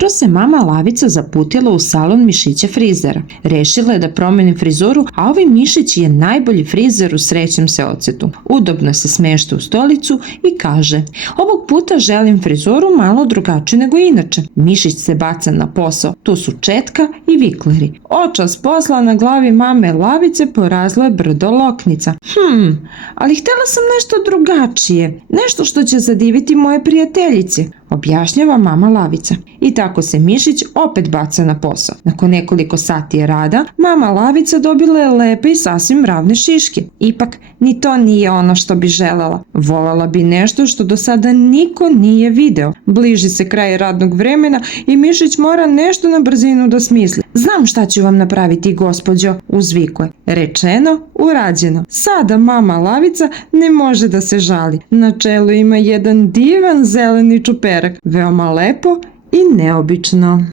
Ujutro se mama Lavica zaputila u salon mišića frizera. Rešila je da promeni frizuru, a ovi mišić je najbolji frizer u Srećnom se ocetu. Udobno se smešta u stolicu i kaže: ovog puta želim frizuru malo drugačiju nego inače. Mišić se baca na posao. Tu su četka i vikleri. Očas posla na glavi mame Lavice porazlo je brdo loknica. Ali htjela sam nešto drugačije. Nešto što će zadiviti moje prijateljice, objašnjava mama Lavica. I tako se mišić opet baca na posao. Nakon nekoliko sati rada, mama Lavica dobila je lepe i sasvim ravne šiške. Ipak, ni to nije ono što bi želela. Volela bi nešto što do sada niko nije video. Bliži se kraj radnog vremena i mišić mora nešto na brzinu da smisli. Znam šta ću vam napraviti, gospođo, uzvikuje. Rečeno, urađeno. Sada mama Lavica ne može da se žali. Na čelu ima jedan divan zeleni čuperak. Veoma lepo i neobično.